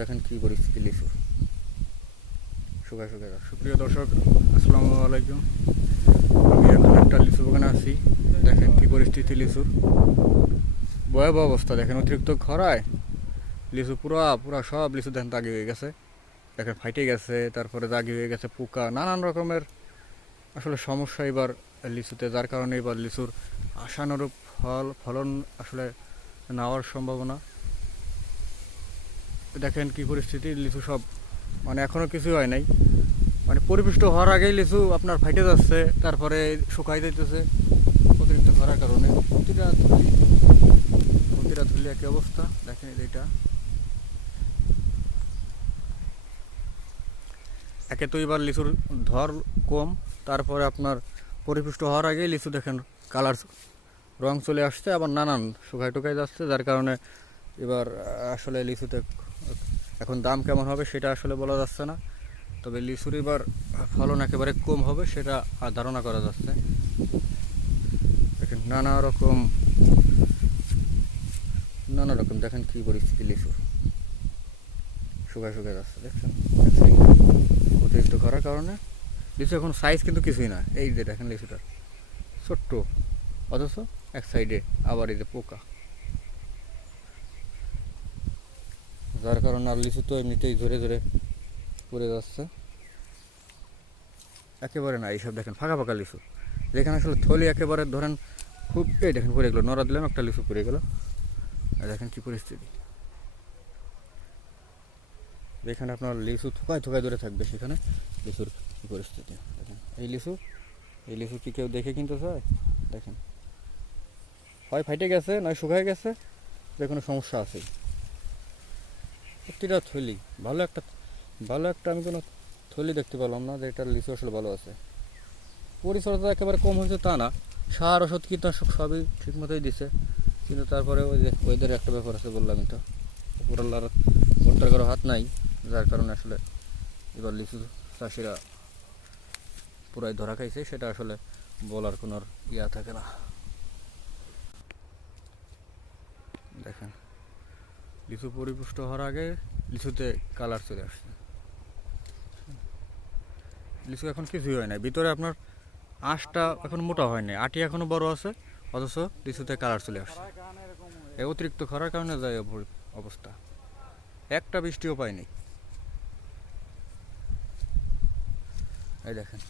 দেখেন কি পরিস্থিতি লিচু। শুকায় সুপ্রিয় দর্শক, আসসালামু আলাইকুম। আমি এখন একটা লিচু বাগানে আছি। দেখেন কি পরিস্থিতি লিচুর। ভয়াবহ অবস্থা। দেখেন অতিরিক্ত খরায় লিচু পুরা পুরা সব লিচু দেখেন দাগি হয়ে গেছে। দেখেন ফাইটে গেছে, তারপরে দাগি হয়ে গেছে পোকা, নানান রকমের আসলে সমস্যা এবার লিচুতে, যার কারণে এবার লিচুর আশানুরূপ ফল, ফলন আসলে নেওয়ার সম্ভাবনা। দেখেন কি পরিস্থিতি, লিচু সব মানে এখনও কিছু হয় নাই। মানে পরিপুষ্ট হওয়ার আগেই লিচু আপনার ফাইটে যাচ্ছে, তারপরে শুকাই যাইতেছে অতিরিক্ত খরার কারণে। প্রতিটা ধুলি প্রতিটা ধুলি একই অবস্থা। দেখেন এটা। একে তো এবার লিচুর ধর কম, তারপরে আপনার পরিপুষ্ট হওয়ার আগেই লিচু দেখেন কালার রং চলে আসছে, আবার নানান শুকাই টুকাই যাচ্ছে, যার কারণে এবার আসলে লিচুতে এখন দাম কেমন হবে সেটা আসলে বলা যাচ্ছে না। তবে লিচুর এবার ফলন একেবারে কম হবে সেটা ধারণা করা যাচ্ছে। দেখেন, নানা রকম নানা রকম, দেখেন কি পরিস্থিতি লিচুর। শুকায় শুকায় যাচ্ছে, দেখছেন। অতিরিক্ত করার কারণে লিচু এখন সাইজ কিন্তু কিছুই না। এই যে দেখেন লিচুটার, ছোট্ট, অথচ এক সাইডে আবার এই যে পোকা। যার কারণে আর লিচু তো এমনিতেই ধরে ধরে পড়ে যাচ্ছে। একেবারে না, এইসব দেখেন, ফাঁকা ফাঁকা লিচু। যেখানে আসলে থলি একেবারে ধরেন খুব, এই দেখেন, পড়ে গেলো, নড়া দিলাম, একটা লিচু পড়ে গেল। দেখেন কী পরিস্থিতি। যেখানে আপনার লিচু থুকায় থুকায় ধরে থাকবে, সেখানে লিচুর কি পরিস্থিতি। দেখেন, এই লিচু এই লিচু কি কেউ দেখে কিনতে চায়? দেখেন। হয় ফাইটে গেছে, নয় শুকায় গেছে, যে কোনো সমস্যা আছে প্রতিটা থলি। ভালো একটা ভালো একটা আমি কোনো থলি দেখতে পেলাম না যে এটার লিচু আসলে ভালো আছে। পরিচর্যা একেবারে কম হয়েছে তা না। সার, ওষুধ, কীটনাশক সবই ঠিক মতোই দিছে। কিন্তু তারপরে ওই যে ওয়েদার একটা ব্যাপার আছে বললামই তো উপরাল্লার ভোট্টার কারও হাত নাই, যার কারণে আসলে এবার লিচু চাষিরা পুরাই ধরা খাইছে, সেটা আসলে বলার কোনো ইয়া থাকে না। দেখেন। লিচু পরিপুষ্ট হওয়ার আগে লিচুতে কালার চলে আসছে। লিচু এখন কিছুই হয় না ভিতরে আপনার আঁশটা এখন মোটা হয় নাই। আটি এখনও বড় আছে, অথচ লিচুতে কালার চলে আসছে। এই অতিরিক্ত খরার কারণে যায় অব- অবস্থা। একটা বৃষ্টিও পায়নি এই দেখেন।